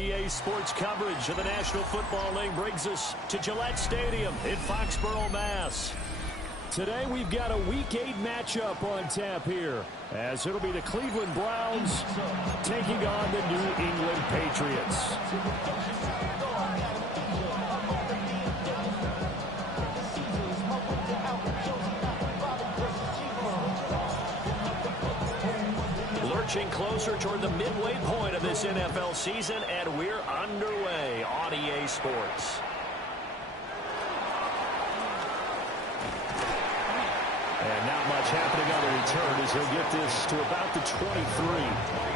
EA Sports coverage of the National Football League brings us to Gillette Stadium in Foxborough, Mass. Today we've got a Week 8 matchup on tap here, as it'll be the Cleveland Browns taking on the New England Patriots. Lurching closer toward the midway point of this NFL season, and we're underway on EA Sports. And not much happening on the return as he'll get this to about the 23.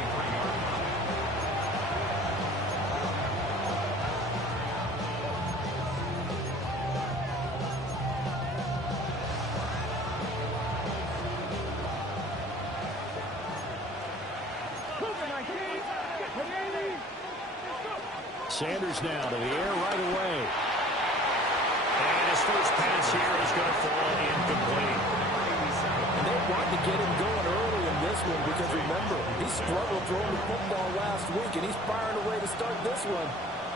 Sanders now to the air right away. And his first pass here is going to fall incomplete. And they wanted to get him going early in this one because, remember, he struggled throwing the football last week, and he's firing away to start this one.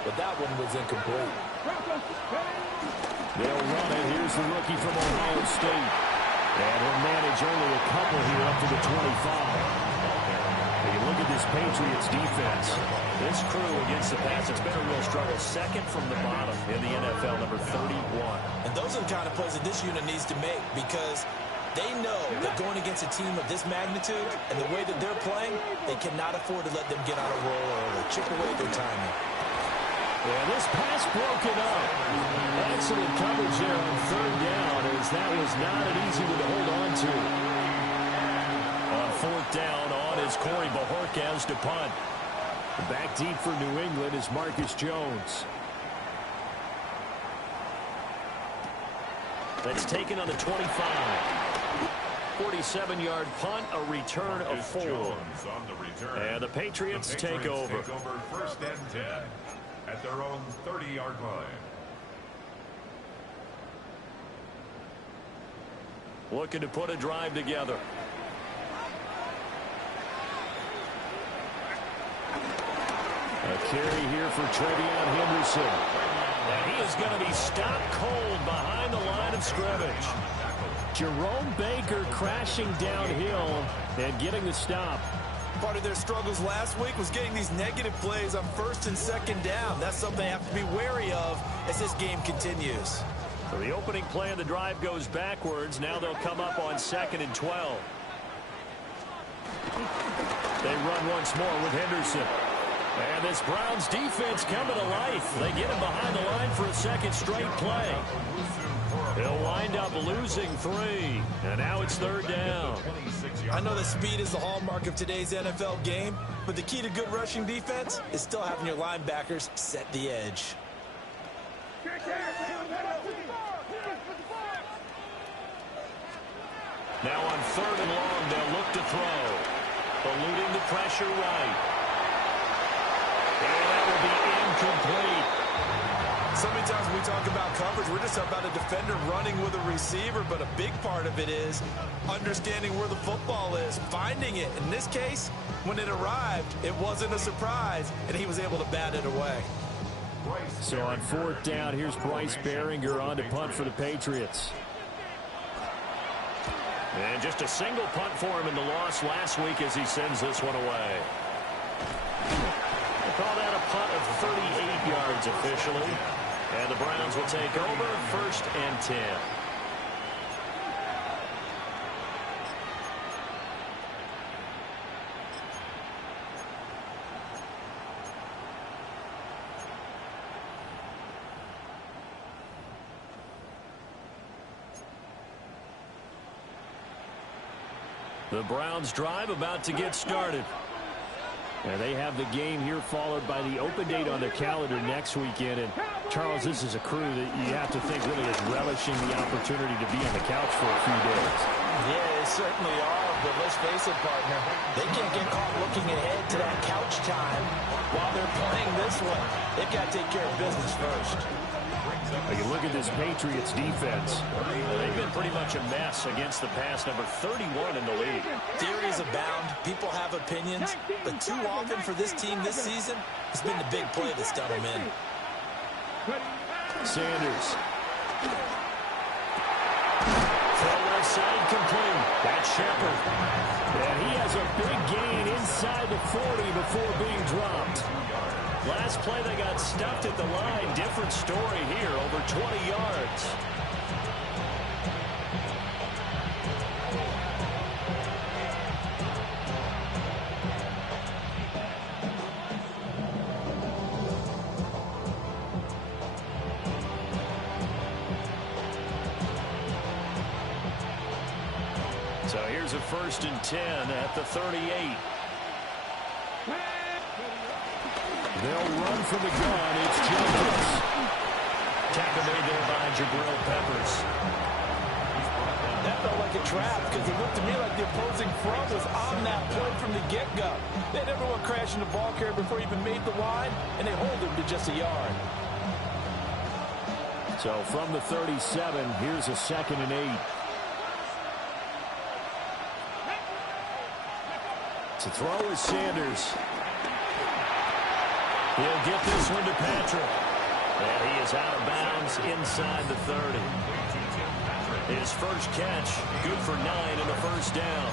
But that one was incomplete. They'll run it. Here's the rookie from Ohio State. And he'll manage only a couple here up to the 25. You look at this Patriots defense. This crew against the pass, it's been a real struggle. Second from the bottom in the NFL, number 31. And those are the kind of plays that this unit needs to make, because they know that going against a team of this magnitude and the way that they're playing, they cannot afford to let them get on a roll or chip away their timing. And this pass broken up. Excellent coverage there on third down, as that was not an easy one to hold on to. On fourth down, on is Corey Bajorquez to punt. Back deep for New England is Marcus Jones. That's taken on the 25. 47-yard punt, a return of 4. And the Patriots take over. First and 10 at their own 30-yard line. Looking to put a drive together. A carry here for Trevion Henderson. And he is going to be stopped cold behind the line of scrimmage. Jerome Baker crashing downhill and getting the stop. Part of their struggles last week was getting these negative plays on first and second down. That's something they have to be wary of as this game continues. So the opening play of the drive goes backwards. Now they'll come up on 2nd and 12. They run once more with Henderson. And this Browns defense coming to life. They get him behind the line for a second straight play. They'll wind up losing 3. And now it's third down. I know that speed is the hallmark of today's NFL game, but the key to good rushing defense is still having your linebackers set the edge. Now on 3rd and long, they'll look to throw. Eluding the pressure right. And that will be incomplete. So many times when we talk about coverage, we're just about a defender running with a receiver, but a big part of it is understanding where the football is, finding it. In this case, when it arrived, it wasn't a surprise, and he was able to bat it away. So on 4th down, here's Bryce Behringer on to punt for the Patriots. And just a single punt for him in the loss last week as he sends this one away. They call that a punt of 38 yards officially. And the Browns will take over 1st and 10. The Browns drive about to get started. And they have the game here followed by the open date on their calendar next weekend. And Charles, this is a crew that you have to think really is relishing the opportunity to be on the couch for a few days. Yeah, they certainly are, but let's face it, partner. They can't get caught looking ahead to that couch time while they're playing this one. They've got to take care of business first. You look at this Patriots defense. They've been pretty much a mess against the pass, number 31 in the league. Theories abound. People have opinions. But too often for this team this season, it's been the big play that's done them in. Sanders. Throw left side complete. That's Shepard. And he has a big gain inside the 40 before being dropped. Last play they got stuffed at the line. Different story here, over 20 yards. So here's a 1st and 10 at the 38. They'll run from the gun. It's Jenkins. Tackle made there by Jabril Peppers. That felt like a trap because it looked to me like the opposing front was on that play from the get-go. They had everyone crashing the ball carrier before he even made the line, and they hold him to just a yard. So from the 37, here's a 2nd and 8. To throw is Sanders. He'll get this one to Patrick. And he is out of bounds inside the 30. His first catch, good for 9 and a 1st down.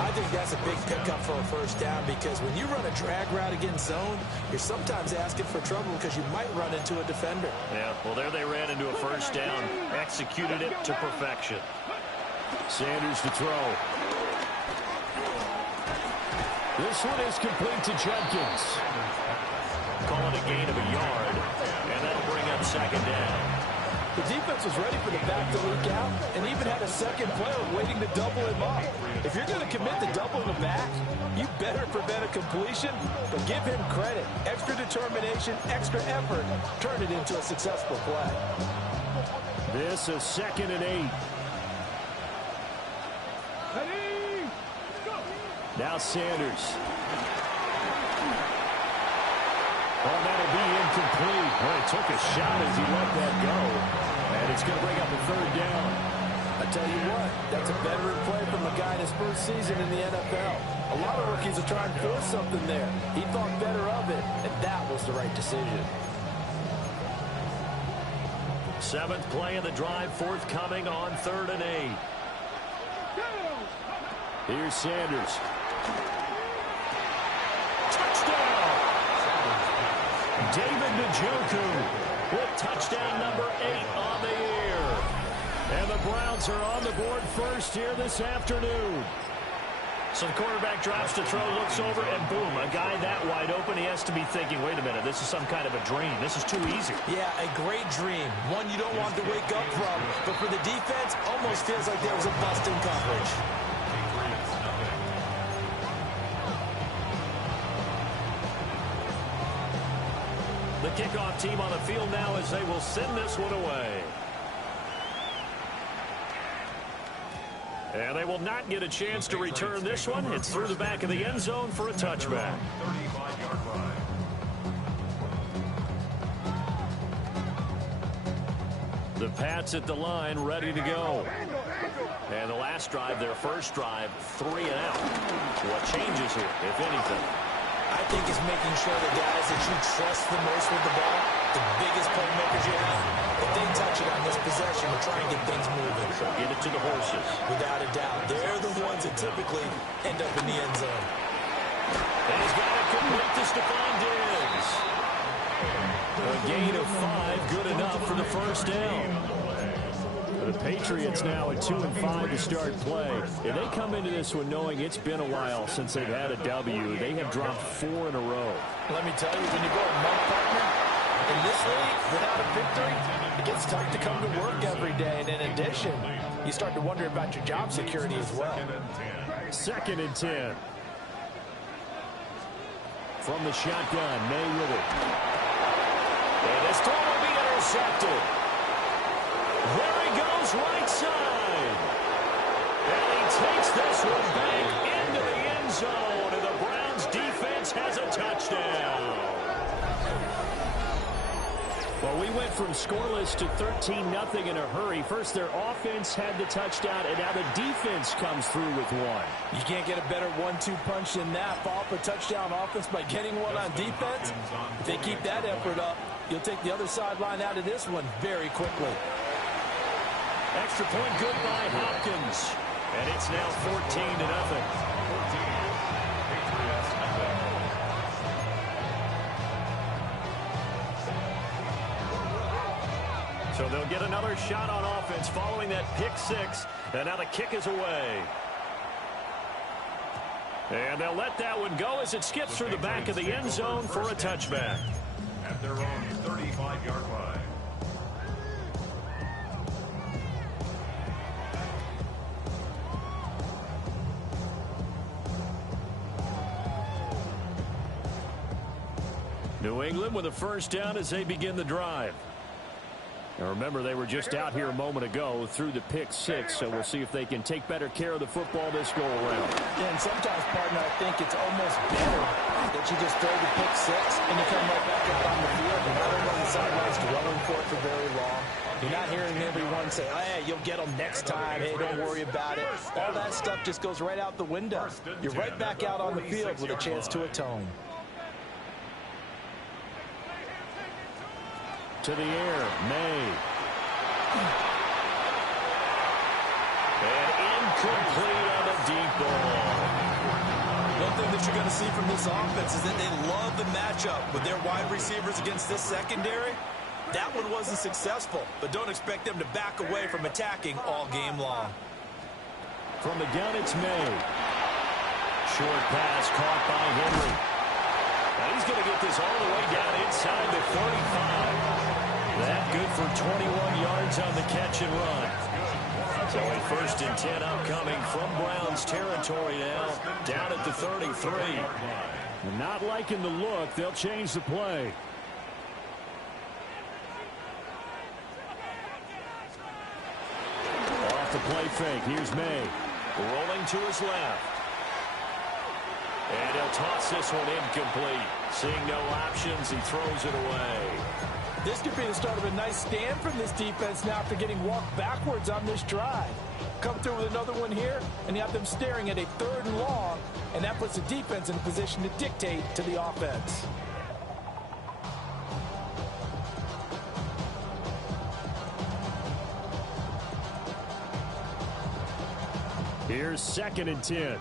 I think that's a big pickup for a 1st down because when you run a drag route against zone, you're sometimes asking for trouble because you might run into a defender. Yeah, well, there they ran into a 1st down. Executed it to perfection. Sanders to throw. This one is complete to Jenkins. Call it a gain of a yard, and that'll bring up 2nd down. The defense was ready for the back to leak out and even had a second player waiting to double him up. If you're going to commit to doubling the back, you better prevent a completion, but give him credit. Extra determination, extra effort, turn it into a successful play. This is 2nd and 8. Now Sanders. Oh, that'll be incomplete. Well, he took a shot as he let that go. And it's going to bring up a 3rd down. I tell you what, that's a veteran play from a guy in his first season in the NFL. A lot of rookies are trying to force something there. He thought better of it, and that was the right decision. 7th play of the drive, forthcoming on 3rd and 8. Here's Sanders. Touchdown! David Njoku with touchdown number 8 on the year. And the Browns are on the board first here this afternoon. So the quarterback drops to throw, looks over, and boom, a guy that wide open, he has to be thinking, wait a minute, this is some kind of a dream. This is too easy. Yeah, a great dream. One you don't want to wake up from. But for the defense, almost feels like there was a bust in coverage. The kickoff team on the field now as they will send this one away. And they will not get a chance to return this one. It's through the back of the end zone for a touchback. The Pats at the line, ready to go. And the last drive, their first drive, 3 and out. What changes here, if anything? I think it's making sure the guys that you trust the most with the ball, the biggest playmakers you have, if they touch it on this possession, we'll try and get things moving. Get it to the horses. Without a doubt. They're the ones that typically end up in the end zone. And he's got it complete to Stephon Diggs. A gain of 5, good enough for the first down. The Patriots now at 2-5 to start play. If they come into this one knowing it's been a while since they've had a W, they have dropped 4 in a row. Let me tell you, when you go a month, partner, in this league, without a victory, it gets tough to come to work every day. And in addition, you start to wonder about your job security as well. 2nd and 10. From the shotgun, May with it. And this throw will be intercepted. There he goes, right side. And he takes this one back into the end zone. And the Browns defense has a touchdown. Well, we went from scoreless to 13-0 in a hurry. First, their offense had the touchdown, and now the defense comes through with one. You can't get a better 1-2 punch than that. Follow up a touchdown offense by getting one on defense. If they keep that effort up, you'll take the other sideline out of this one very quickly. Extra point good by Hopkins. And it's now 14-0. So they'll get another shot on offense following that pick six. And now the kick is away. And they'll let that one go as it skips through the back of the end zone for a touchback. At their own 35-yard line. New England with a first down as they begin the drive. Now remember, they were just out here a moment ago through the pick six, so we'll see if they can take better care of the football this go around. Yeah, and sometimes, partner, I think it's almost better that you just throw the pick six and you come right back out on the field. You're not on the sidelines dwelling for it for very long. You're not hearing everyone say, hey, you'll get them next time. Hey, don't worry about it. All that stuff just goes right out the window. You're right back out on the field with a chance to atone. To the air, May. And incomplete on a deep ball. One thing that you're going to see from this offense is that they love the matchup with their wide receivers against this secondary. That one wasn't successful, but don't expect them to back away from attacking all game long. From the gun, it's May. Short pass caught by Henry. Now he's going to get this all the way down inside the 35. That good for 21 yards on the catch and run. So a 1st and 10 upcoming from Browns territory now, down at the 33. Not liking the look. They'll change the play. Off the play fake. Here's May. Rolling to his left. And he'll toss this one incomplete. Seeing no options, he throws it away. This could be the start of a nice stand from this defense now after getting walked backwards on this drive. Come through with another one here, and you have them staring at a 3rd and long, and that puts the defense in a position to dictate to the offense. Here's 2nd and 10.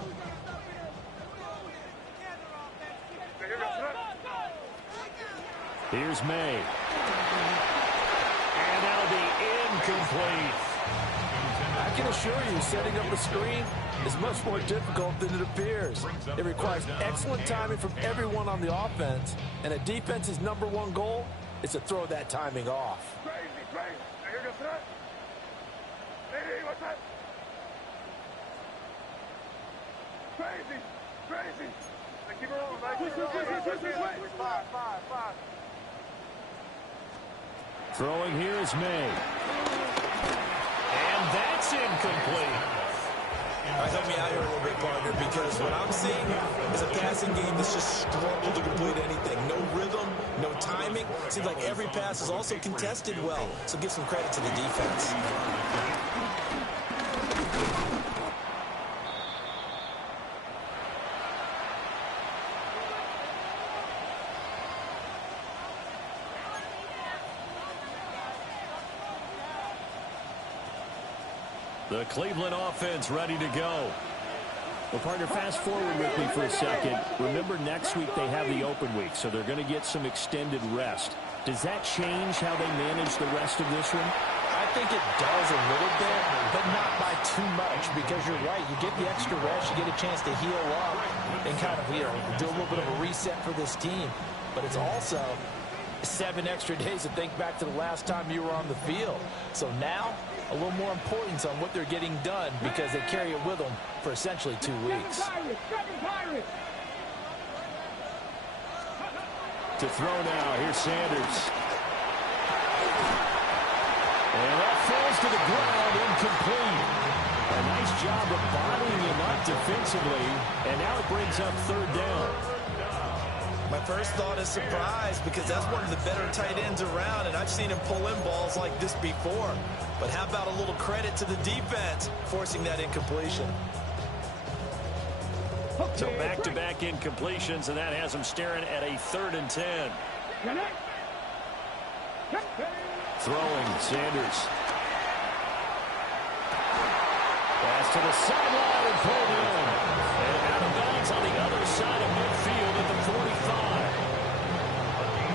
Here's May. And that'll be incomplete. I can assure you, setting up a screen is much more difficult than it appears. It requires excellent timing from everyone on the offense, and a defense's #1 goal is to throw that timing off. Throwing here is May. And that's incomplete. All right, help me out here a little bit, partner, because what I'm seeing is a passing game that's just struggled to complete anything. No rhythm, no timing. Seems like every pass is also contested well, so give some credit to the defense. The Cleveland offense ready to go. Well, partner, fast forward with me for a second. Remember, next week they have the open week, so they're going to get some extended rest. Does that change how they manage the rest of this one? I think it does a little bit, but not by too much, because you're right. You get the extra rest, you get a chance to heal up and kind of, do a little bit of a reset for this team. But it's also 7 extra days to think back to the last time you were on the field. So now, a little more importance on what they're getting done because they carry it with them for essentially 2 weeks. To throw now, here's Sanders. And that falls to the ground, incomplete. A nice job of bodying him up defensively, and now it brings up 3rd down. My first thought is surprise because that's one of the better tight ends around, and I've seen him pull in balls like this before. But how about a little credit to the defense forcing that incompletion? So back-to-back incompletions, and that has him staring at a 3rd and 10. Throwing, Sanders. Pass to the sideline and pulled in. And out of bounds on the other side of midfield at the 45.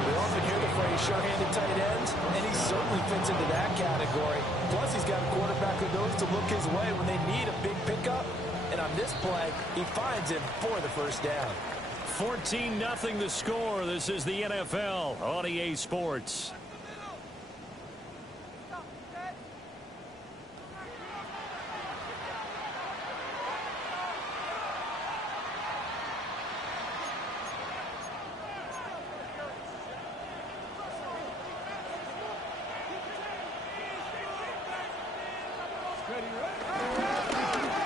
We often hear the phrase sure-handed tight ends, and he certainly fits into that category. Plus, he's got a quarterback who knows to look his way when they need a big pickup. And on this play, he finds him for the first down. 14-0 the score. This is the NFL on EA Sports.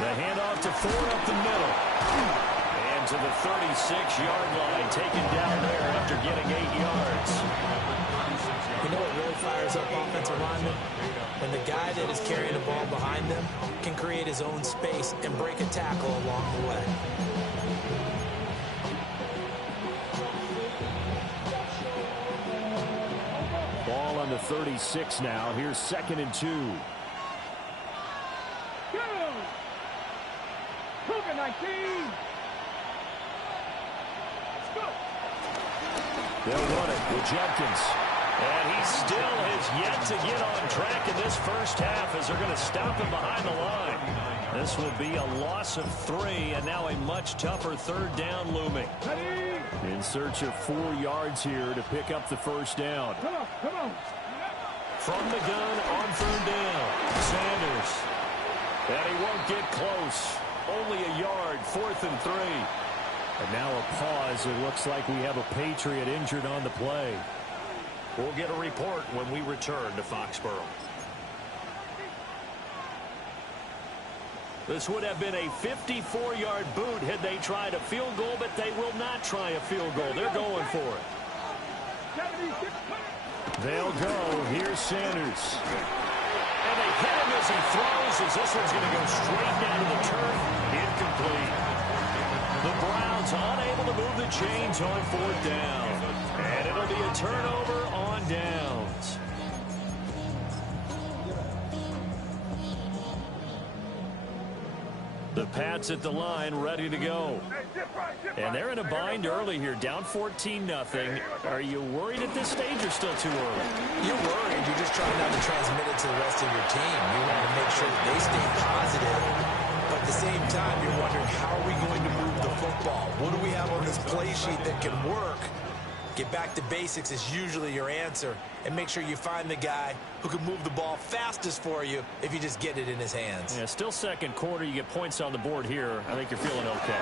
The handoff to Ford up the middle. And to the 36-yard line, taken down there after getting 8 yards. You know what really fires up offensive linemen? When the guy that is carrying the ball behind them can create his own space and break a tackle along the way. Ball on the 36 now. Here's 2nd and 2. They'll run it with Jenkins. And he still has yet to get on track in this first half as they're going to stop him behind the line. This will be a loss of 3, and now a much tougher 3rd down looming. In search of 4 yards here to pick up the first down. Come on. From the gun on 3rd down, Sanders. And he won't get close. Only a yard, 4th and 3. And now a pause. It looks like we have a Patriot injured on the play. We'll get a report when we return to Foxborough. This would have been a 54-yard boot had they tried a field goal, but they will not try a field goal. They're going for it. They'll go. Here's Sanders. And they hit him as he throws, as this one's going to go straight down to the turf. Incomplete. The Browns unable to move the chains on 4th down. And it'll be a turnover on downs. The Pats at the line, ready to go. And they're in a bind early here, down 14-0. Are you worried at this stage or still too early? You're worried. You're just trying not to transmit it to the rest of your team. You want to make sure that they stay positive. But at the same time, you're wondering, how are we going to move the football? What do we have on this play sheet that can work? Get back to basics is usually your answer. And make sure you find the guy who can move the ball fastest for you if you just get it in his hands. Yeah, still 2nd quarter. You get points on the board here. I think you're feeling okay.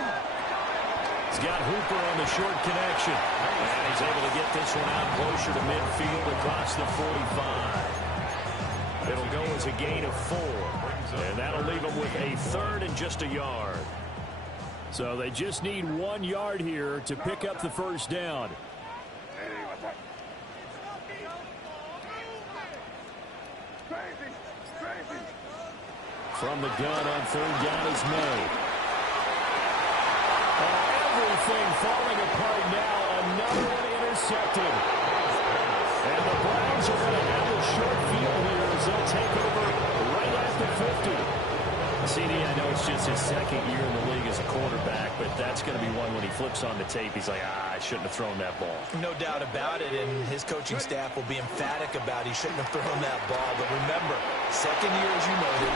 He's got Hooper on the short connection. And he's able to get this one out closer to midfield across the 45. It'll go as a gain of 4. And that'll leave him with a 3rd and just a yard. So they just need 1 yard here to pick up the first down. From the gun on 3rd down is made. Everything falling apart now. Another one intercepted. And the Browns are going to have a short field here as they'll take over right at the 50. CD, I know it's just his 2nd year in the league as a quarterback, but that's going to be one when he flips on the tape. He's like, I shouldn't have thrown that ball. No doubt about it, and his coaching staff will be emphatic about he shouldn't have thrown that ball. But remember, 2nd year, as you noted,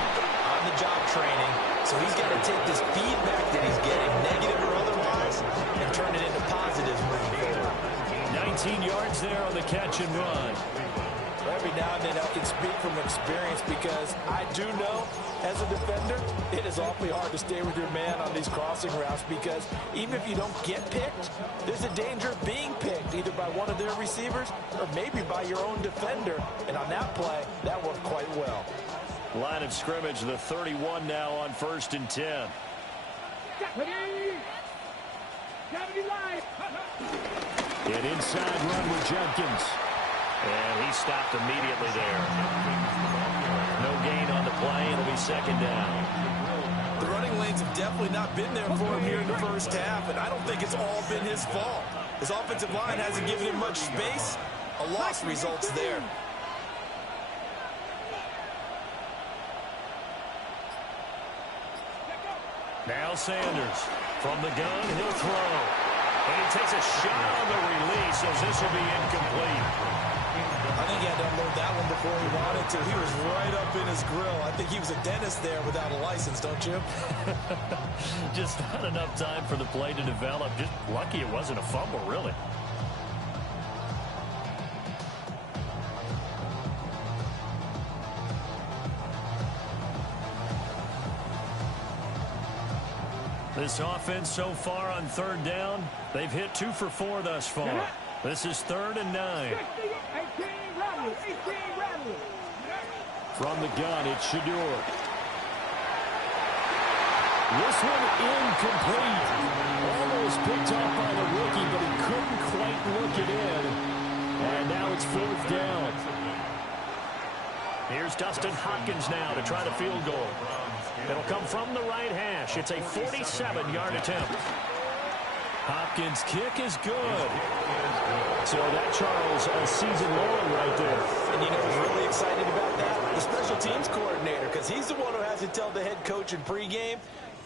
on-the-job training, so he's got to take this feedback that he's getting, negative or otherwise, and turn it into positives moving forward. 19 yards there on the catch and run. Every now and then I can speak from experience because I do know, as a defender, it is awfully hard to stay with your man on these crossing routes because even if you don't get picked, there's a danger of being picked either by one of their receivers or maybe by your own defender. And on that play, that worked quite well. Line of scrimmage, the 31 now on 1st and 10. An inside run with Jenkins. And he stopped immediately there. No gain on the play. It'll be second down. The running lanes have definitely not been there for him here in the first half, and I don't think it's all been his fault. His offensive line hasn't given him much space. A loss results there. Now Sanders from the gun, he'll throw. And he takes a shot on the release as this will be incomplete. I think he had to unload that one before he wanted to. He was right up in his grill. I think he was a dentist there without a license, don't you? Just not enough time for the play to develop. Just lucky it wasn't a fumble, really. This offense so far on third down, they've hit 2 for 4 thus far. This is 3rd and 9. From the gun, it's Shador. This one incomplete. Almost picked off by the rookie, but he couldn't quite look it in. And now it's 4th down. Here's Dustin Hopkins now to try the field goal. It'll come from the right hash. It's a 47-yard attempt. Hopkins' kick is good. So that, Charles, a season long right there. And you know what's really exciting about that? The special teams coordinator, because he's the one who has to tell the head coach in pregame,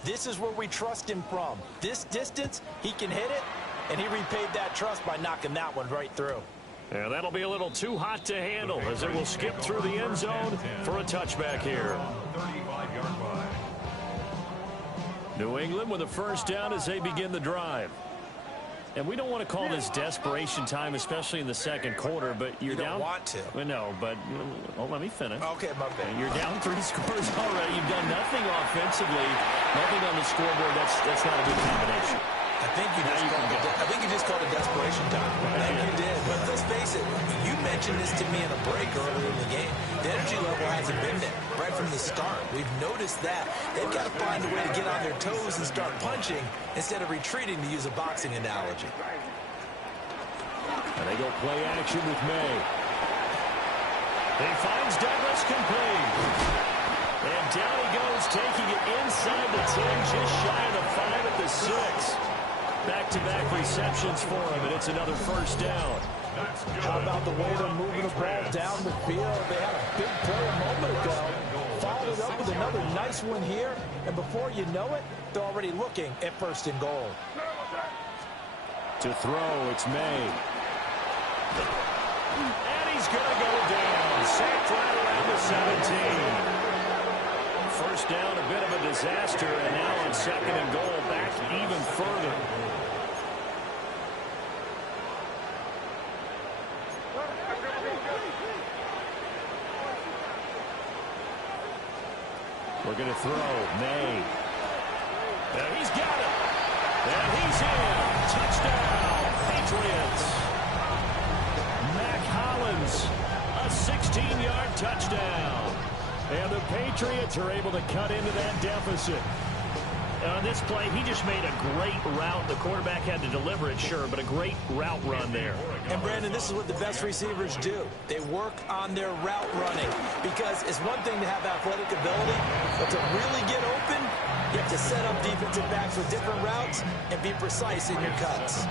this is where we trust him from. This distance, he can hit it, and he repaid that trust by knocking that one right through. Yeah, that'll be a little too hot to handle as it will skip through the end zone for a touchback here. New England with a first down as they begin the drive. And we don't want to call this desperation time, especially in the second quarter, but you're down. You don't want to. Well, no, but let me finish. Okay, my bad. You're down 3 scores already. You've done nothing offensively, nothing on the scoreboard. That's not a good combination. I think you just called it desperation time. I think you did. But let's face it, you mentioned this to me in a break earlier in the game. The energy level hasn't been there right from the start. We've noticed that. They've got to find a way to get on their toes and start punching instead of retreating, to use a boxing analogy. And they go play action with May. He finds Douglas complete. And down he goes, taking it inside the 10, just shy of the 5 at the 6. Back-to-back receptions for him, and it's another first down. How about the way they're moving the ball down the field? They had a big play a moment ago. Followed it up with another nice one here, and before you know it, they're already looking at 1st and goal. To throw, it's May. And he's going to go down. Sacked right around the 17. First down, a bit of a disaster, and now on 2nd and goal, back even further. We're going to throw. May. And he's got it. And he's in. Touchdown, Patriots. Mac Hollins, a 16-yard touchdown. And the Patriots are able to cut into that deficit. On this play, he just made a great route. The quarterback had to deliver it, sure, but a great route run there. And, Brandon, this is what the best receivers do. They work on their route running because it's one thing to have athletic ability, but to really get open, you have to set up defensive backs with different routes and be precise in your cuts.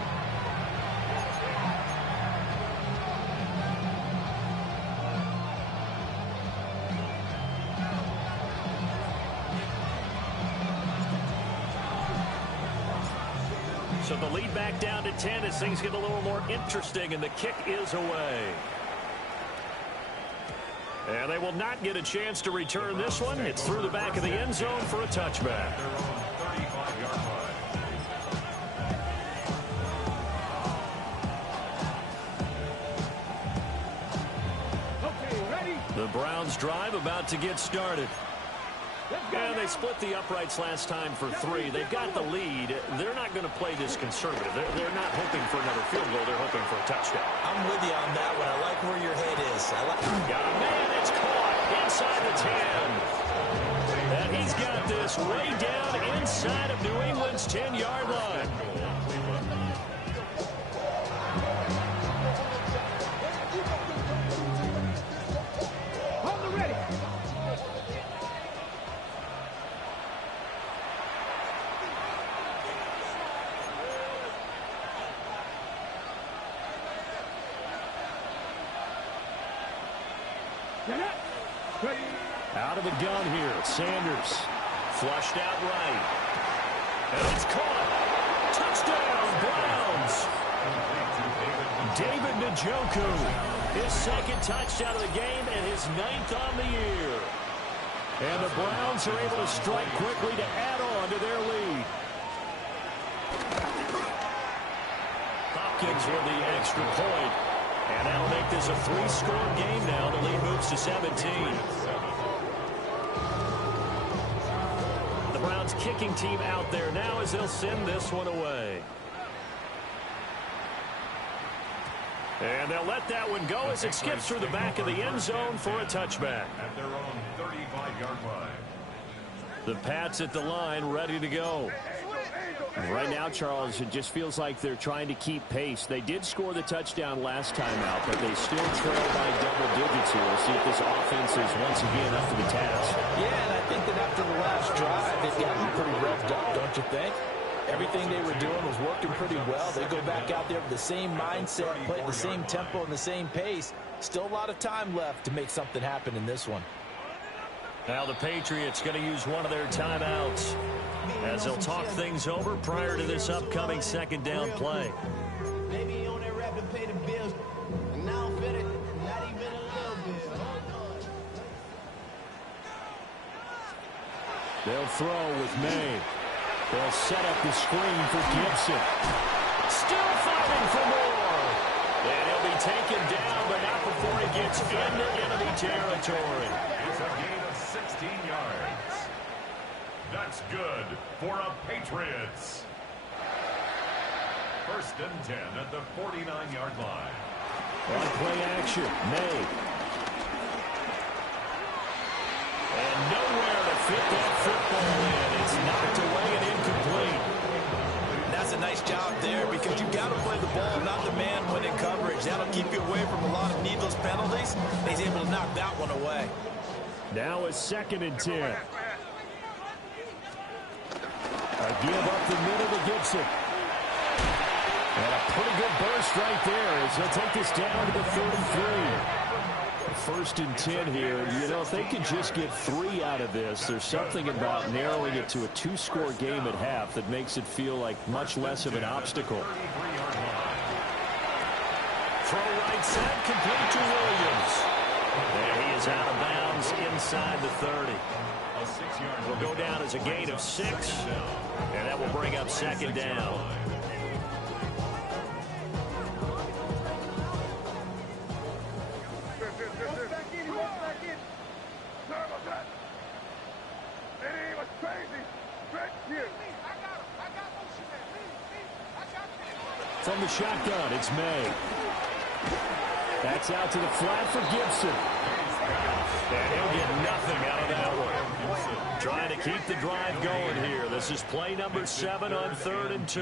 So the lead back down to 10 as things get a little more interesting, and the kick is away. And they will not get a chance to return this one. It's through the back of the end zone for a touchback. The Browns drive about to get started. And they split the uprights last time for 3. They've got the lead. They're not going to play this conservative. They're not hoping for another field goal. They're hoping for a touchdown. I'm with you on that one. I like where your head is. Got a man. It's caught inside the 10. And he's got this way down inside of New England's 10-yard line. Out of the gun here, Sanders. Flushed out right. And it's caught. Touchdown, Browns. David Njoku, his second touchdown of the game and his 9th on the year. And the Browns are able to strike quickly to add on to their lead. Hopkins with the extra point. And that'll make this a 3-score game now. The lead moves to 17. The Browns kicking team out there now as they'll send this one away. And they'll let that one go as it skips through the back of the end zone for a touchback. At their own 35-yard line. The Pats at the line, ready to go. Right now, Charles, it just feels like they're trying to keep pace. They did score the touchdown last time out, but they still trail by double digits here. We'll see if this offense is once again up to the task. Yeah, and I think that after the last drive, they've gotten pretty revved up, don't you think? Everything they were doing was working pretty well. They go back out there with the same mindset, play at the same tempo and the same pace. Still a lot of time left to make something happen in this one. Now the Patriots going to use one of their timeouts as they'll talk things over prior to this upcoming second down play. Maybe on that rap to pay the bills, and now I'm fit it, not even a little bit. They'll throw with May. They'll set up the screen for Gibson. Still fighting for more. And he'll be taken down, but not before he gets into enemy territory. It's a gain of 16 yards. That's good for a Patriots. 1st and 10 at the 49-yard line. On play action, May. And nowhere to fit that football in. It's knocked away and incomplete. That's a nice job there because you've got to play the ball, not the man when in coverage. That'll keep you away from a lot of needless penalties. He's able to knock that one away. Now it's 2nd and 10. A give up the middle to Gibson. And a pretty good burst right there as they'll take this down to the 33. 1st and 10 here. You know, if they can just get 3 out of this, there's something about narrowing it to a 2-score game at half that makes it feel like much less of an obstacle. Throw right side, complete to Williams. There he is out of bounds inside the 30. Will go down as a gain of 6, and that will bring up 2nd down. From the shotgun, it's May. That's out to the flat for Gibson. And he'll get nothing out of that one. Trying to keep the drive going here. This is play number 7 on 3rd and 2.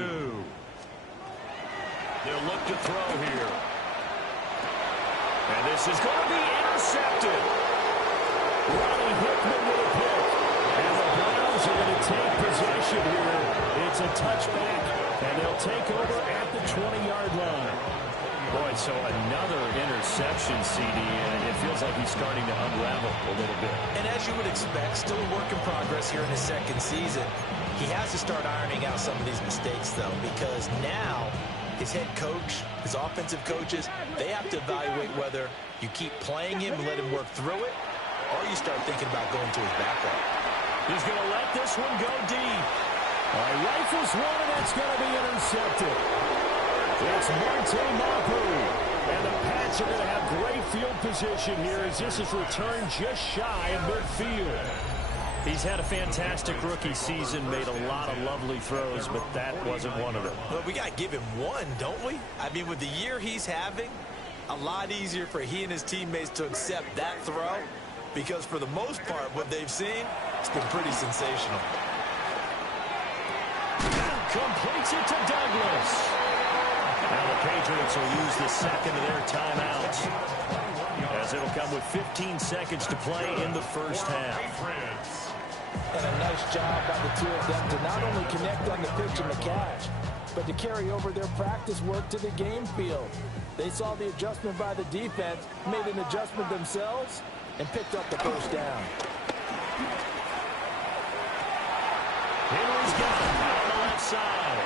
They'll look to throw here. And this is going to be intercepted. Ronnie Hickman with a pick. And the Browns are going to take possession here. It's a touchback, and they'll take over at the 20-yard line. Boy, so another interception, CD, and it feels like he's starting to unravel a little bit. And as you would expect, still a work in progress here in his 2nd season. He has to start ironing out some of these mistakes, though, because now his head coach, his offensive coaches, they have to evaluate whether you keep playing him and let him work through it, or you start thinking about going to his backup. He's going to let this one go deep. Rifles one, and that's going to be intercepted. It's Monte Mapu. And the Pats are going to have great field position here as this is returned just shy of midfield. He's had a fantastic rookie season, made a lot of lovely throws, but that wasn't one of them. Well, we got to give him one, don't we? I mean, with the year he's having, a lot easier for he and his teammates to accept that throw because for the most part, what they've seen, it's been pretty sensational. Completes it to Douglas. Now the Patriots will use the 2nd of their timeouts as it'll come with 15 seconds to play in the 1st half. And a nice job by the 2 of them to not only connect on the pitch and the catch, but to carry over their practice work to the game field. They saw the adjustment by the defense, made an adjustment themselves, and picked up the first down. Henry's got it on the left side.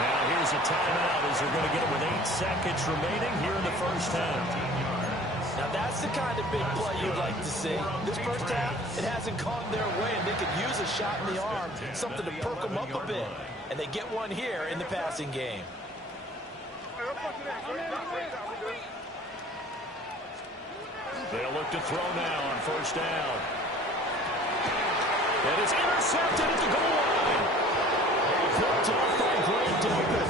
Now here's a timeout as they're going to get it with 8 seconds remaining here in the first half. Now that's the kind of big play you'd like to see. This first half, it hasn't gone their way, and they could use a shot in the arm, something to perk them up a bit. And they get one here in the passing game. They'll look to throw now on first down. And it's intercepted at the goal line. Picked off by Grant Delpit.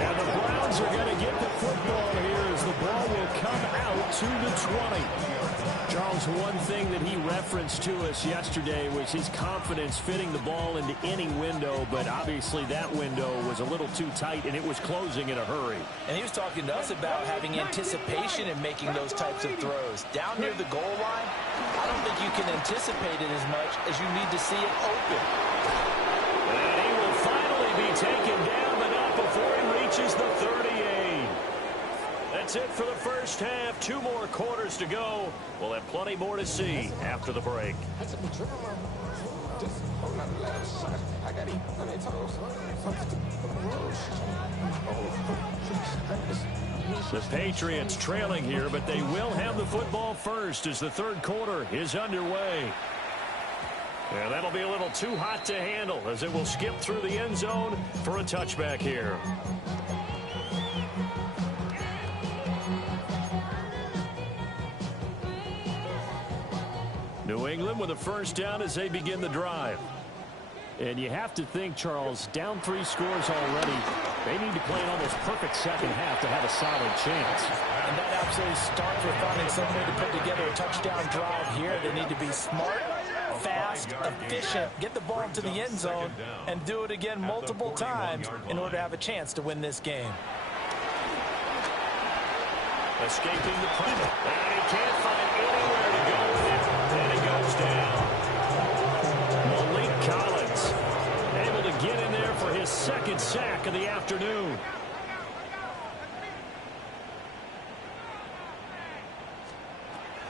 And the Browns are going to get the football here as the ball will come out to the 20. Charles, one thing that he referenced to us yesterday was his confidence fitting the ball into any window, but obviously that window was a little too tight, and it was closing in a hurry. And he was talking to us about having anticipation in making those types of throws. Down near the goal line, I don't think you can anticipate it as much as you need to see it open. And he will finally be taken down, but not before he reaches the 38. That's it for the first half. 2 more quarters to go. We'll have plenty more to see after the break. The Patriots trailing here, but they will have the football first as the third quarter is underway. And that'll be a little too hot to handle as it will skip through the end zone for a touchback here. New England with a first down as they begin the drive. And you have to think, Charles, down 3 scores already. They need to play an almost perfect second half to have a solid chance. And that absolutely starts with finding some way to put together a touchdown drive here. They need to be smart, fast, efficient, get the ball into the end zone, and do it again multiple times in order to have a chance to win this game. Escaping the pressure. And he can't find anywhere to go with it. And he goes down. Malik Collins able to get in there for his second sack of the afternoon.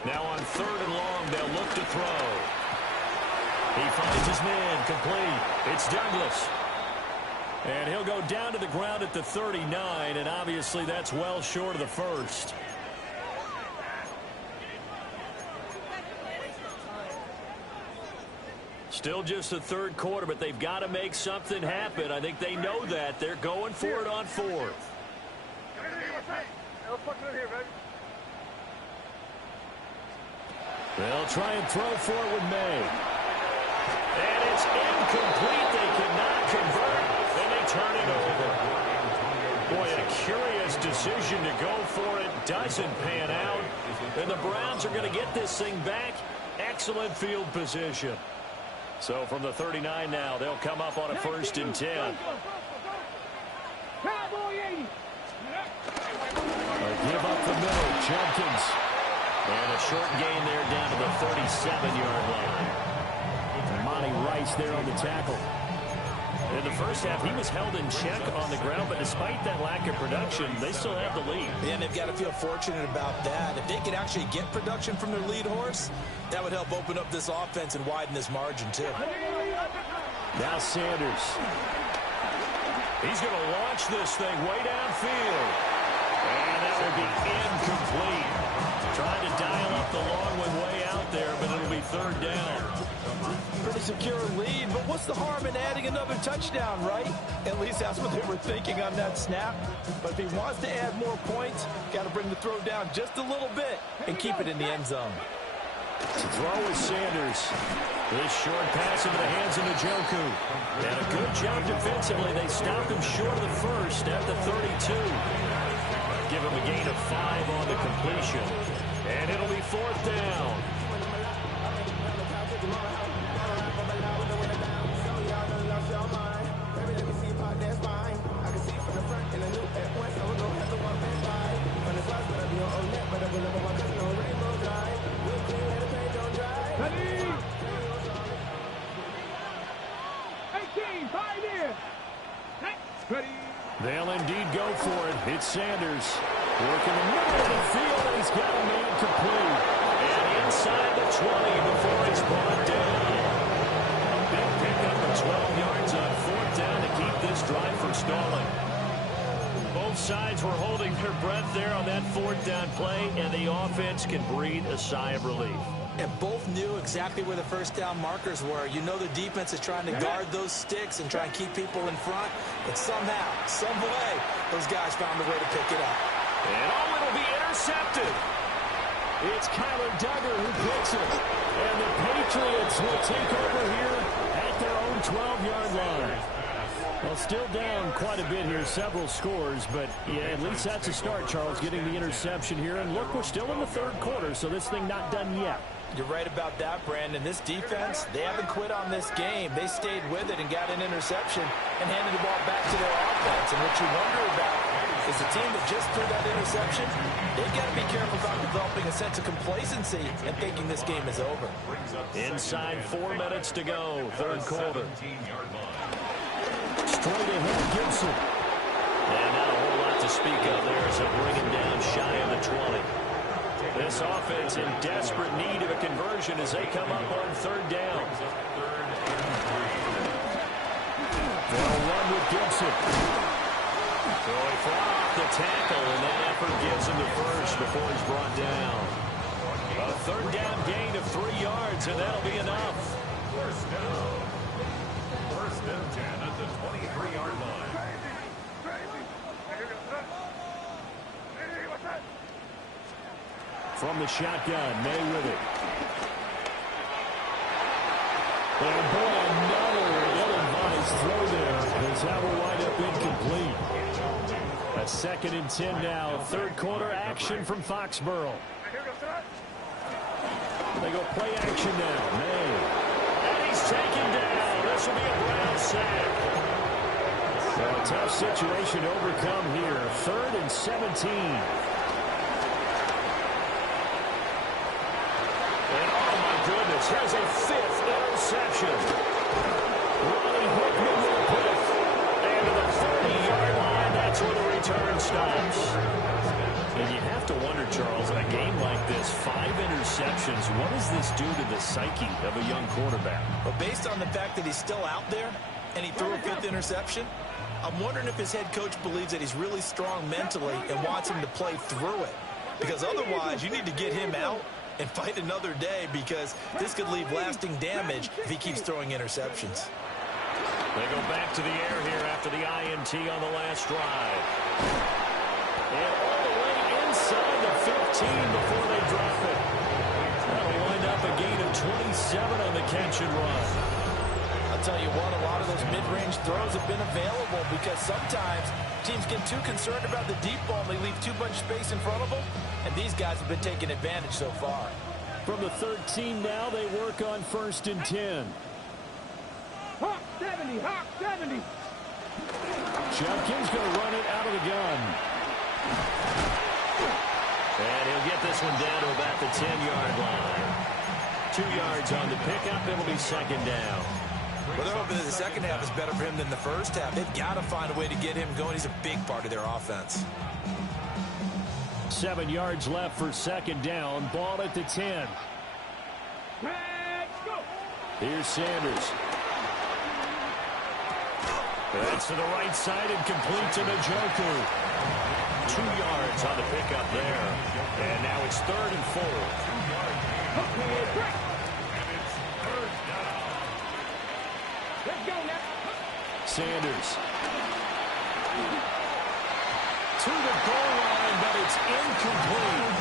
Now on 3rd and long, they'll look to throw. He finds his man complete. It's Douglas. And he'll go down to the ground at the 39, and obviously that's well short of the first. Still just the third quarter, but they've got to make something happen. I think they know that. They're going for it on 4th. They'll try and throw for it with May. And it's incomplete. They cannot convert, and they turn it over. Boy, a curious decision to go for it. Doesn't pan out. And the Browns are going to get this thing back. Excellent field position. So from the 39 now, they'll come up on a 1st and 10. Give up the middle, Jenkins. And a short gain there down to the 37-yard line. Monty Rice there on the tackle. In the first half, he was held in check on the ground, but despite that lack of production, they still have the lead. And they've got to feel fortunate about that. If they could actually get production from their lead horse, that would help open up this offense and widen this margin, too. Now Sanders. He's going to launch this thing way downfield. And that will be incomplete. Trying to dial up the long one way out there, but it'll be 3rd down. Pretty secure lead, but what's the harm in adding another touchdown, right? At least that's what they were thinking on that snap. But if he wants to add more points, got to bring the throw down just a little bit and keep it in the end zone. To throw with Sanders. This short pass into the hands of Njoku. And a good job defensively. They stopped him short of the first at the 32. Give him a gain of 5 on the completion. And it'll be 4th down. They'll indeed go for it. It's Sanders. Working the middle of the field, and he's got a man complete. And inside the 20 before he's brought down. A big pickup of 12 yards on 4th down to keep this drive from stalling. Both sides were holding their breath there on that 4th down play, and the offense can breathe a sigh of relief. And both knew exactly where the first down markers were. You know the defense is trying to guard those sticks and try and keep people in front. But somehow, some way, those guys found a way to pick it up. And it'll be intercepted. It's Kyler Duggar who picks it. And the Patriots will take over here at their own 12-yard line. Well, still down quite a bit here, several scores, but yeah, at least that's a start, Charles, getting the interception here. And look, we're still in the 3rd quarter, so this thing not done yet. You're right about that, Brandon. This defense, they haven't quit on this game. They stayed with it and got an interception and handed the ball back to their offense. And what you wonder about is the team that just threw that interception, they've got to be careful about developing a sense of complacency and thinking this game is over. Inside 4 minutes to go, 3rd quarter. Straight ahead, Gibson. And not a whole lot to speak of there as they bring him down shy of the 20. This offense in desperate need of a conversion as they come up on 3rd down. They'll run with Gibson. So he fought off the tackle, and that effort gives him the first before he's brought down. A 3rd down gain of 3 yards, and that'll be enough. First down. 10 at the 23-yard line. From the shotgun, May with it. And boy, another ill-advised throw there as that will wind up incomplete. A 2nd and 10 now. 3rd quarter action from Foxborough. They go play action now. May. And he's taken down. This will be a Brown sack. So a tough situation to overcome here. 3rd and 17. Goodness, here's a 5th interception. Ronnie Hickman with a pick. And to the 30-yard line, that's where the return stops. And you have to wonder, Charles, in a game like this, 5 interceptions, what does this do to the psyche of a young quarterback? But based on the fact that he's still out there and he threw a 5th interception, I'm wondering if his head coach believes that he's really strong mentally and wants him to play through it. Because otherwise, you need to get him out and fight another day, because this could leave lasting damage if he keeps throwing interceptions. They go back to the air here after the INT on the last drive. And all the way inside the 15 before they drop it. That'll wind up a gain of 27 on the catch and run. I'll tell you what, a lot of those mid-range throws have been available because sometimes teams get too concerned about the deep ball and they leave too much space in front of them, and these guys have been taking advantage so far. From the 13 now, they work on 1st and 10. Hawk 70, Hawk 70. Judkins going to run it out of the gun. And he'll get this one down to about the 10-yard line. 2 yards on the pickup. It'll be 2nd down. Well, they're hoping that the second half is better for him than the first half. They've got to find a way to get him going. He's a big part of their offense. 7 yards left for 2nd down. Ball at the 10. Let's go. Here's Sanders. That's to the right side and complete to Njoku. 2 yards on the pickup there. And now it's 3rd and 4. Let's go now. Sanders. To the goal line, but it's incomplete.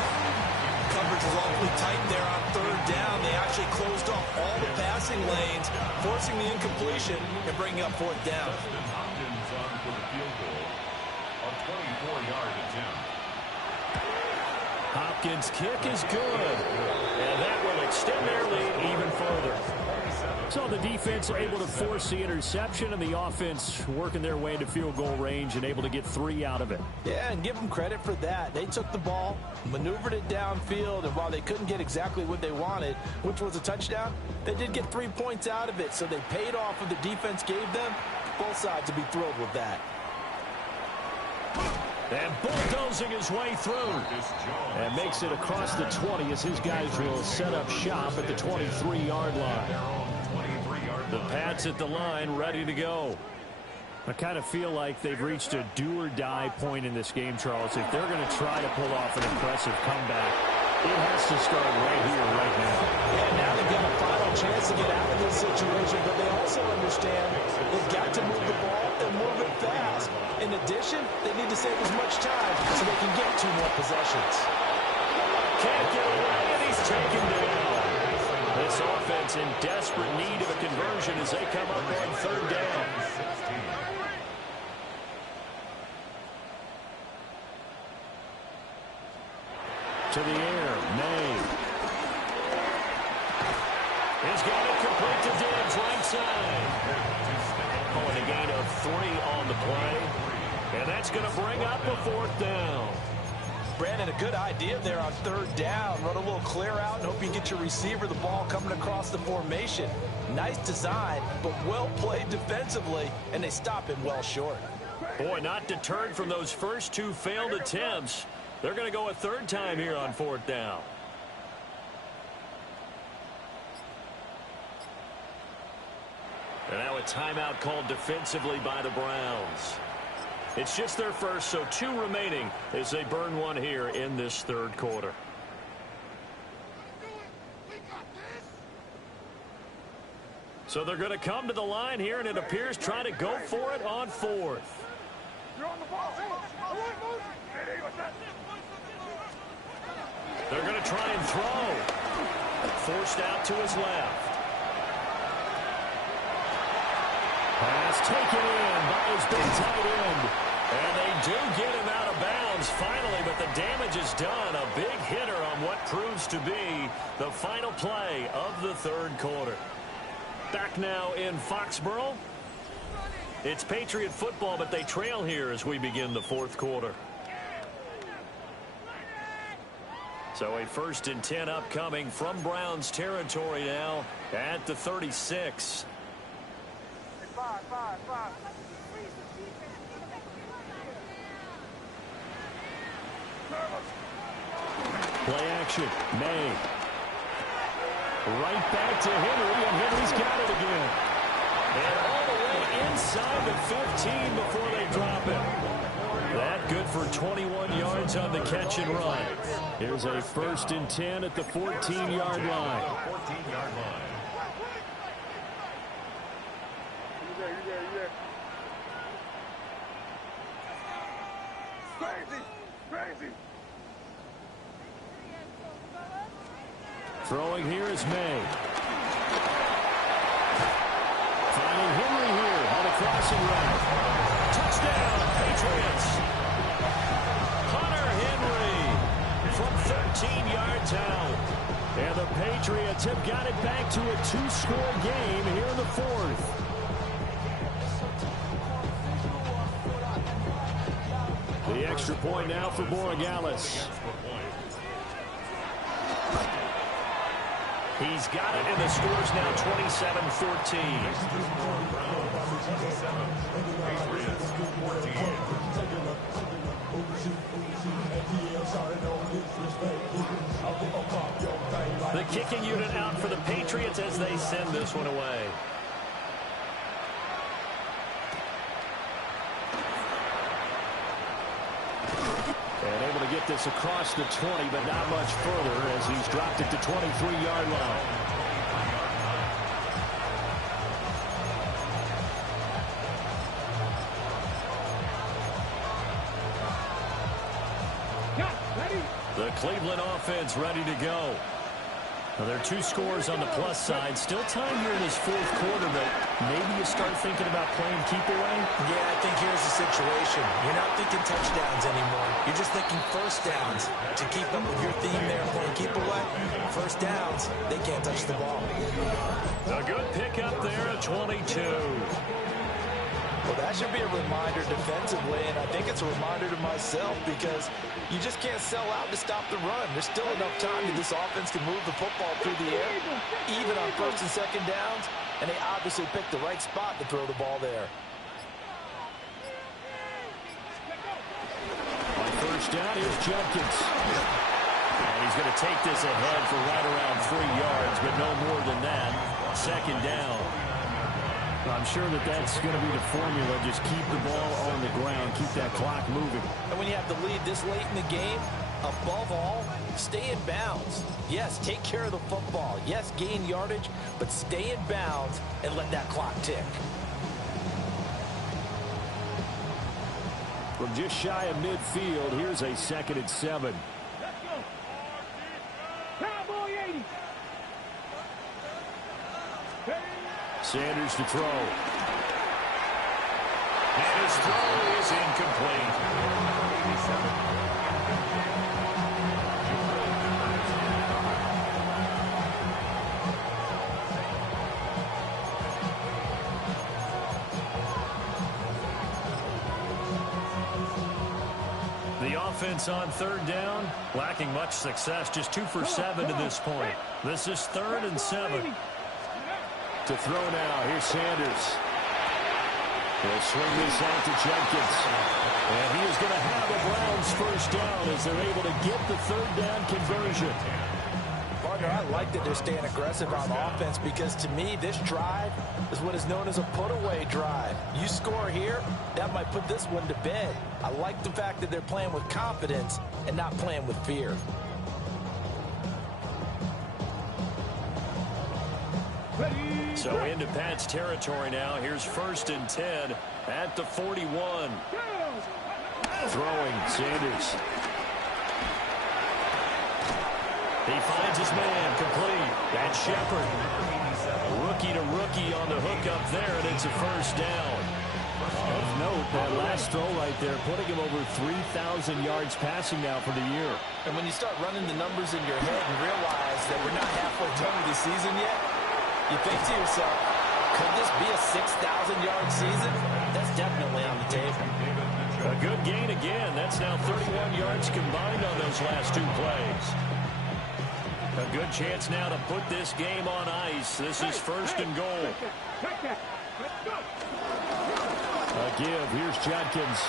Coverage was awfully tight there on 3rd down. They actually closed off all the passing lanes, forcing the incompletion and bringing up 4th down. Hopkins on for the field goal. A 24-yard attempt. Hopkins' kick is good. And that will extend their lead even further. So the defense able to force the interception, and the offense working their way to field goal range and able to get 3 out of it. Yeah, and give them credit for that. They took the ball, maneuvered it downfield, and while they couldn't get exactly what they wanted, which was a touchdown, they did get 3 points out of it, so they paid off what the defense gave them. Both sides will be thrilled with that. And bulldozing his way through. And makes it across the 20 as his guys will set up shop at the 23-yard line. The Pats at the line, ready to go. I kind of feel like they've reached a do-or-die point in this game, Charles. If they're going to try to pull off an impressive comeback, it has to start right here, right now. Yeah, now they've got a final chance to get out of this situation, but they also understand they've got to move the ball and move it fast. In addition, they need to save as much time so they can get 2 more possessions. Can't get away, and he's taken down. This offense in desperate need of a conversion as they come up on 3rd down. To the air, May. He's got it complete to Diggs, right side. Oh, and a gain of 3 on the play. And that's going to bring up a 4th down. Brandon, a good idea there on 3rd down. Run a little clear out and hope you get your receiver the ball coming across the formation. Nice design, but well played defensively, and they stop him well short. Boy, not deterred from those first 2 failed attempts. They're going to go a 3rd time here on 4th down. And now a timeout called defensively by the Browns. It's just their first, so 2 remaining as they burn 1 here in this 3rd quarter. So they're going to come to the line here, and it appears trying to go for it on 4th. They're going to try and throw. Forced out to his left. Pass taken in by his big tight end. And they do get him out of bounds finally, but the damage is done. A big hitter on what proves to be the final play of the 3rd quarter. Back now in Foxborough. It's Patriot football, but they trail here as we begin the 4th quarter. So a 1st and 10 upcoming from Browns territory now at the 36. Play action. May. Right back to Henry, and Henry's got it again. And all the way inside the 15 before they drop it. That good for 21 yards on the catch and run. Here's a 1st and 10 at the 14-yard line. Throwing here is May. Finding Henry here on a crossing route. Touchdown, Patriots. Hunter Henry from 13 yards out. And the Patriots have got it back to a 2-score game here in the 4th. The extra point now for Borregales. He's got it, and the score's now 27-14. The kicking unit out for the Patriots as they send this one away. And able to get this across the 20, but not much further as he's dropped it to 23-yard line. The Cleveland offense ready to go. Well, there are 2 scores on the plus side. Still time here in this 4th quarter, but maybe you start thinking about playing keep away? Yeah, I think here's the situation. You're not thinking touchdowns anymore. You're just thinking 1st downs. To keep up with your theme there, playing keep away, 1st downs, they can't touch the ball. A good pickup there at 22. Well, that should be a reminder defensively, and I think it's a reminder to myself because you just can't sell out to stop the run. There's still enough time that this offense can move the football through the air, even on 1st and 2nd downs, and they obviously picked the right spot to throw the ball there. first down. Here's Judkins. And he's going to take this ahead for right around 3 yards, but no more than that. Second down. I'm sure that that's going to be the formula. Just keep the ball on the ground. Keep that clock moving. And when you have the lead this late in the game, above all, stay in bounds. Yes, take care of the football. Yes, gain yardage, but stay in bounds and let that clock tick. From just shy of midfield, here's a 2nd and 7. Let's go. Cowboy 80. Sanders to throw. And his throw is incomplete. The offense on 3rd down, lacking much success, just 2 for 7 to this point. This is 3rd and 7. To throw now, here's Sanders. He'll swing this out to Judkins. And he is going to have a Browns first down as they're able to get the 3rd down conversion. Partner, I like that they're staying aggressive on offense because to me, this drive is what is known as a put-away drive. You score here, that might put this one to bed. I like the fact that they're playing with confidence and not playing with fear. So into Pat's territory now. Here's 1st and 10 at the 41. Throwing, Sanders. He finds his man, complete. That's Shepard. Rookie to rookie on the hook up there, and it's a first down. Of note, that last throw right there, putting him over 3,000 yards passing now for the year. And when you start running the numbers in your head and realize that we're not halfway done with the season yet, you think to yourself, could this be a 6,000-yard season? That's definitely on the table. A good gain again. That's now 31 yards combined on those last 2 plays. A good chance now to put this game on ice. This is 1st and goal. Take that. Let's go. A give. Here's Judkins.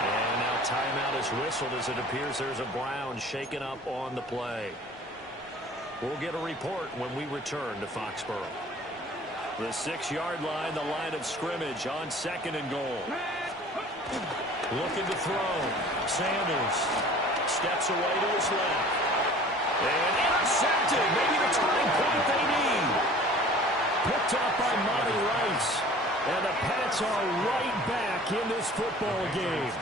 And now timeout is whistled as it appears there's a Brown shaken up on the play. We'll get a report when we return to Foxborough. The 6-yard line, the line of scrimmage on 2nd and goal. Looking to throw. Sanders steps away to his left. And intercepted. Maybe the turning point they need. Picked up by Monty Rice. And the Pats are right back in this football game.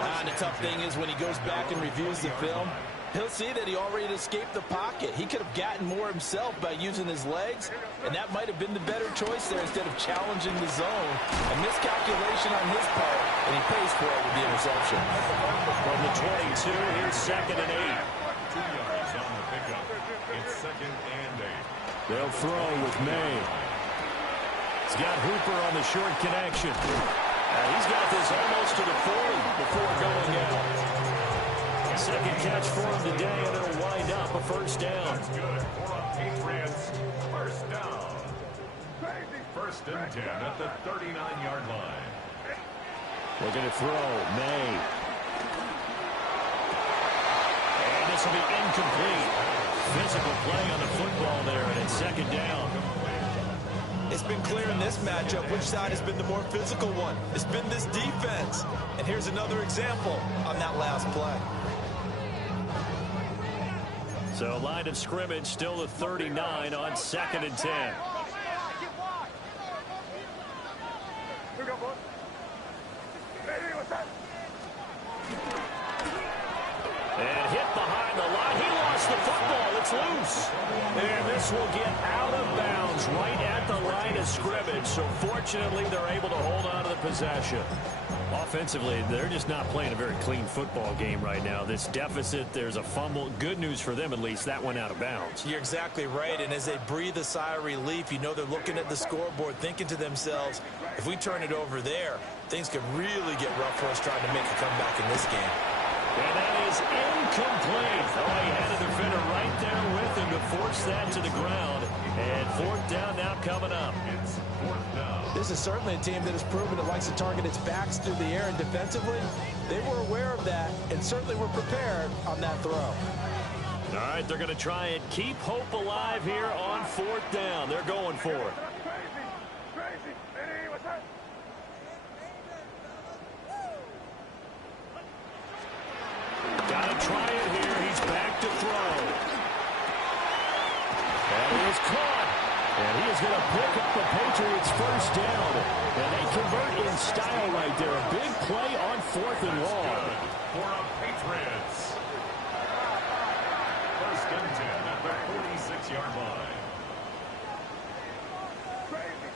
And the tough thing is when he goes back and reviews the film, he'll see that he already escaped the pocket. He could have gotten more himself by using his legs, and that might have been the better choice there instead of challenging the zone. A miscalculation on his part, and he pays for it with the interception. From the 22, here's 2nd and 8. 2 yards on the pickup. It's 2nd and 8. They'll throw with May. He's got Hooper on the short connection. He's got this almost to the 40 before going out. Second catch for him today, and it'll wind up a first down. That's good for a Patriots first down. 1st and 10 at the 39-yard line. Looking to throw. May. And this will be incomplete. Physical play on the football there, and it's 2nd down. It's been clear in this matchup which side has been the more physical one. It's been this defense. And here's another example on that last play. So line of scrimmage still the 39 on 2nd and 10. And hit behind the line. He lost the football. It's loose. And this will get out of bounds right at the line of scrimmage. So fortunately, they're able to hold on to the possession. Offensively, they're just not playing a very clean football game right now. This deficit, there's a fumble. Good news for them, at least. That went out of bounds. You're exactly right. And as they breathe a sigh of relief, you know they're looking at the scoreboard, thinking to themselves, if we turn it over there, things could really get rough for us trying to make a comeback in this game. And that is incomplete. Oh, he had a defender right there with him to force that to the ground. And fourth down now coming up. It's fourth down. This is certainly a team that has proven it likes to target its backs through the air, and defensively, they were aware of that and certainly were prepared on that throw. All right, they're going to try and keep hope alive here on fourth down. They're going for it. Got to try it here. He's back to throw. And he is caught. And he is going to pick up the Patriots' first down. And they convert in style right there. A big play on fourth and long. For the Patriots. First and 10 at the 46-yard line. Crazy.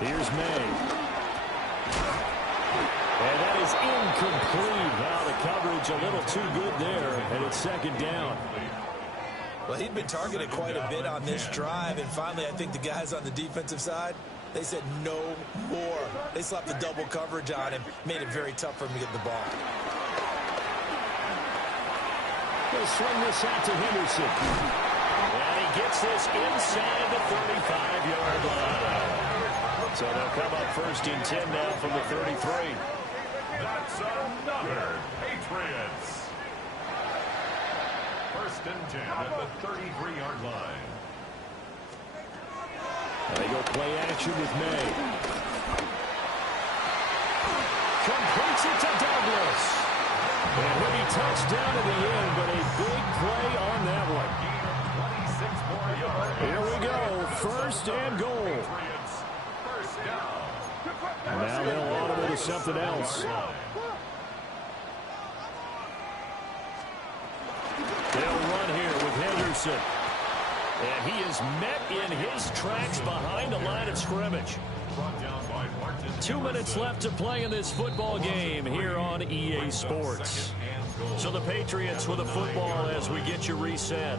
Here's May. And that is incomplete. Wow, the coverage a little too good there, and it's second down. Well, he'd been targeted quite a bit on this drive, and finally I think the guys on the defensive side, they said no more. They slapped the double coverage on him, made it very tough for him to get the ball. He'll swing this out to Henderson. And he gets this inside the 35-yard line. So they'll come up first and 10 now from the 33. That's another Patriots. First and 10 at the 33-yard line. They go play action with May. Completes it to Douglas. And when he touched down at the end, but a big play on that one. 26 more yards. Here we go, first and goal. First down. Now they'll audible to something else. They'll run here with Henderson. And he is met in his tracks behind the line of scrimmage. Brought down by Martin. 2 minutes left to play in this football game here on EA Sports. So the Patriots with a football as we get you reset.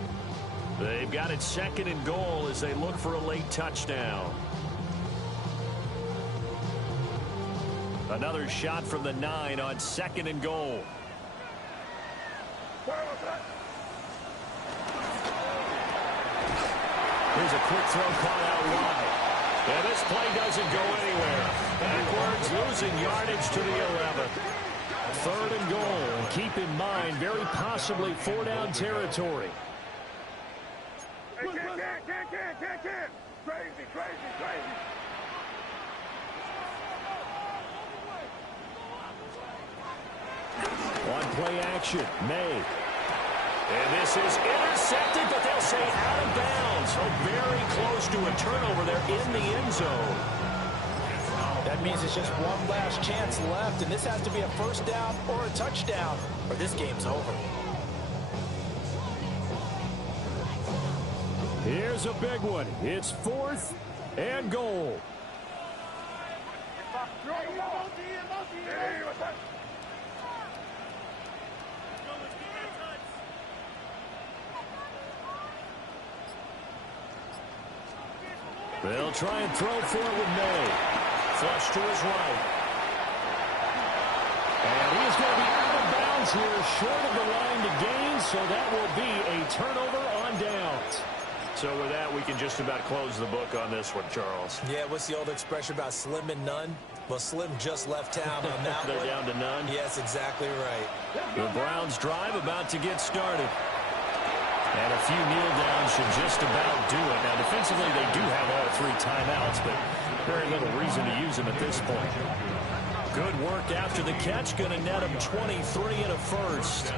They've got it second and goal as they look for a late touchdown. Another shot from the 9 on second and goal. Here's a quick throw caught out wide. And this play doesn't go anywhere. Backwards, losing yardage to the 11. Third and goal. Keep in mind, very possibly four-down territory. Can't. Crazy. On play action, May. And this is intercepted, but they'll say out of bounds. So very close to a turnover there in the end zone. That means it's just one last chance left, and this has to be a first down or a touchdown, or this game's over. Here's a big one. It's fourth and goal. They'll try and throw for it with May. Flush to his right. And he is going to be out of bounds here, short of the line to gain, so that will be a turnover on downs. So with that, we can just about close the book on this one, Charles. Yeah, what's the old expression about slim and none? Well, Slim just left town on that They're one. down to none. Yes, exactly right. The Browns drive about to get started. And a few kneel downs should just about do it. Now, defensively, they do have all three timeouts, but very little reason to use them at this point. Good work after the catch. Going to net them 23 and a first.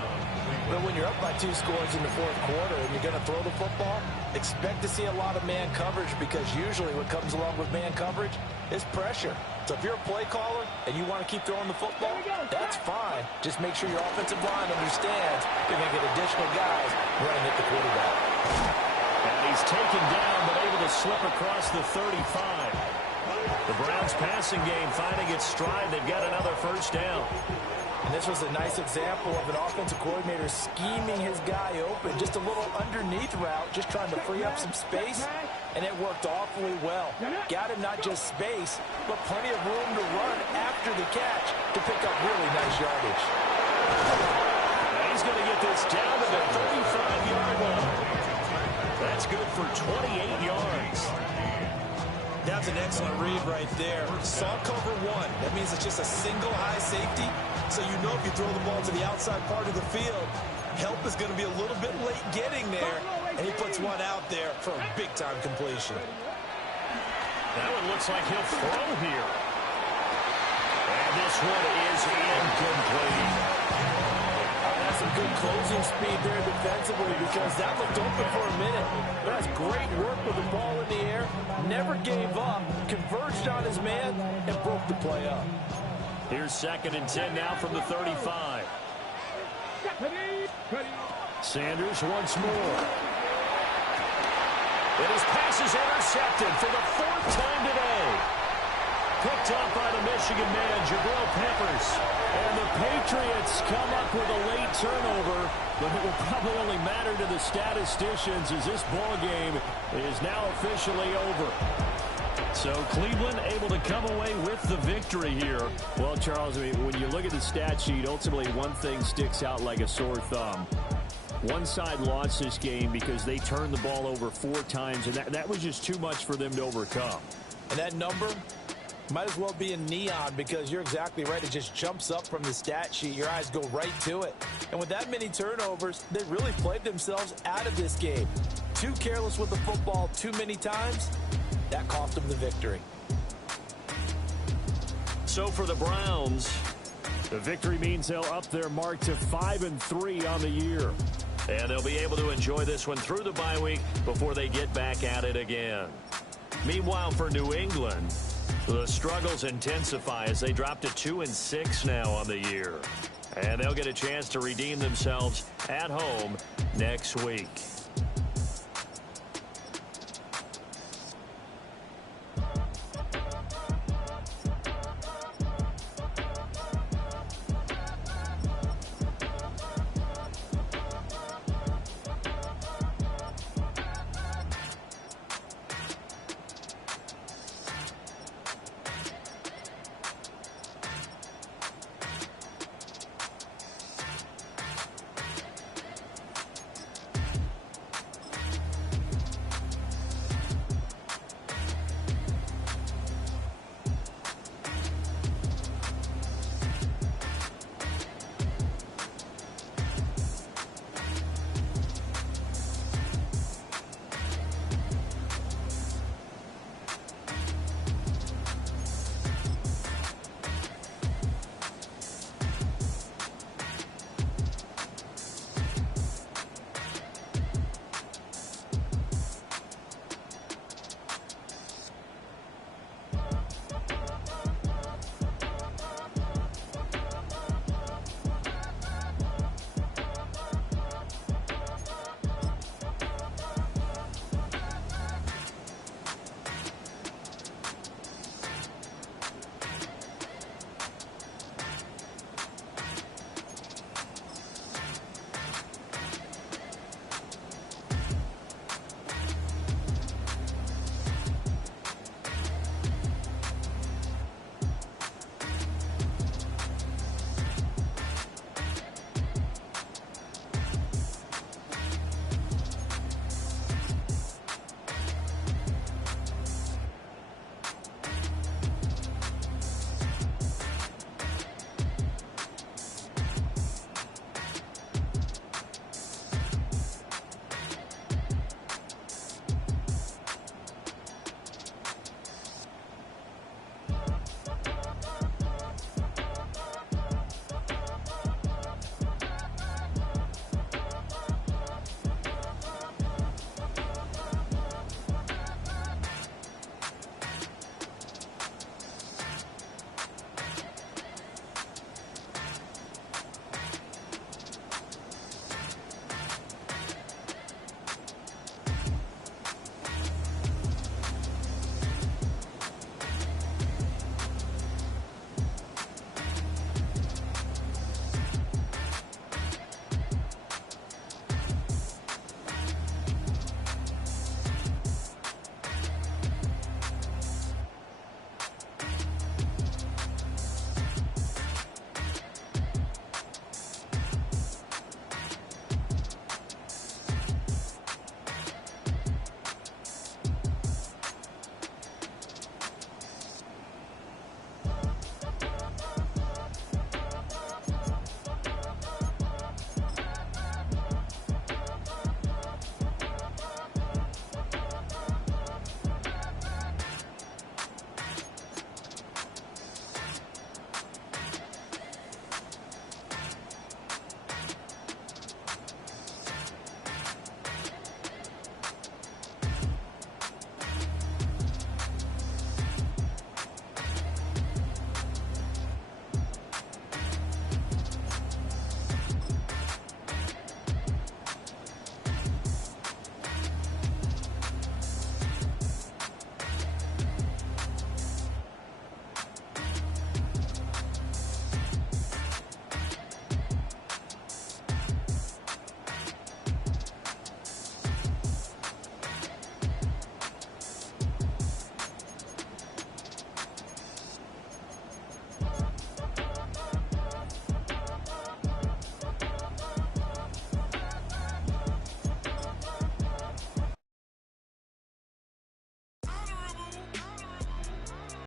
But when you're up by 2 scores in the fourth quarter and you're going to throw the football, expect to see a lot of man coverage, because usually what comes along with man coverage is pressure. So if you're a play caller and you want to keep throwing the football, that's fine. Just make sure your offensive line understands you're going to get additional guys running at the quarterback. And he's taken down but able to slip across the 35. The Browns passing game finding its stride. They've got another first down. And this was a nice example of an offensive coordinator scheming his guy open. Just a little underneath route, just trying to free up some space, and it worked awfully well. Got him not just space, but plenty of room to run after the catch to pick up really nice yardage. He's going to get this down to the 35-yard line. That's good for 28 yards. That's an excellent read right there. Saw cover one. That means it's just a single high safety. So you know if you throw the ball to the outside part of the field, help is going to be a little bit late getting there. And he puts one out there for a big-time completion. That one looks like he'll throw here. And this one is incomplete. That's some good closing speed there defensively because that looked open for a minute. But that's great work with the ball in the air. Never gave up, converged on his man, and broke the play up. Here's 2nd and 10 now from the 35. Sanders once more. And his pass is intercepted for the 4th time today. Picked up by the Michigan man, Jabril Peppers. And the Patriots come up with a late turnover, but it will probably only matter to the statisticians as this ball game is now officially over. So Cleveland able to come away with the victory here. Well, Charles, I mean, when you look at the stat sheet, ultimately one thing sticks out like a sore thumb. One side lost this game because they turned the ball over 4 times, and that was just too much for them to overcome. And that number might as well be in neon because you're exactly right. It just jumps up from the stat sheet. Your eyes go right to it. And with that many turnovers, they really played themselves out of this game. Too careless with the football too many times. That cost them the victory. So for the Browns, the victory means they'll up their mark to 5-3 on the year. And they'll be able to enjoy this one through the bye week before they get back at it again. Meanwhile, for New England, the struggles intensify as they drop to 2-6 now on the year. And they'll get a chance to redeem themselves at home next week.